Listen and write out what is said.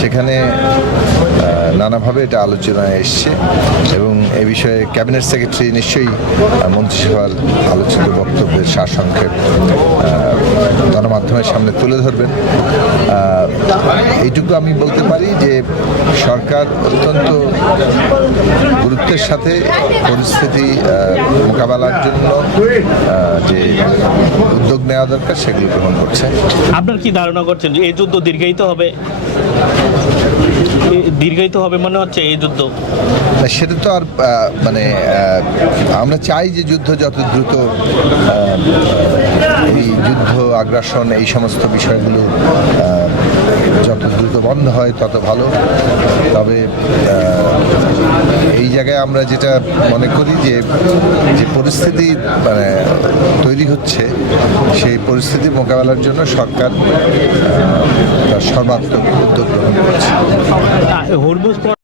সেখানে নানাভাবে এটা আলোচনায় এসছে এবং এ বিষয়ে ক্যাবিনেট সেক্রেটারি নিশ্চয়ই মন্ত্রিসভার আলোচিত বক্তব্যের সারসংক্ষেপ গণমাধ্যমের সামনে তুলে ধরবেন। এইটুকু আমি বলতে পারি যে সরকার অত্যন্ত গুরুত্বের সাথে পরিস্থিতি মোকাবেলার জন্য যে উদ্যোগ নেওয়া দরকার সেগুলো গ্রহণ করছে। আপনার কি ধারণা করছেন যে এই যুদ্ধ দীর্ঘায়িত হবে মনে হচ্ছে এই যুদ্ধ? সেটা তো আর আমরা চাই যে যুদ্ধ যত দ্রুত এই যুদ্ধ আগ্রাসন এই সমস্ত বিষয়গুলো যত দ্রুত বন্ধ হয় তত ভালো। তবে এই জায়গায় আমরা যেটা মনে করি যে পরিস্থিতি তৈরি হচ্ছে সেই পরিস্থিতি মোকাবেলার জন্য সরকার তার সর্বাত্মক উদ্যোগ গ্রহণ করছে।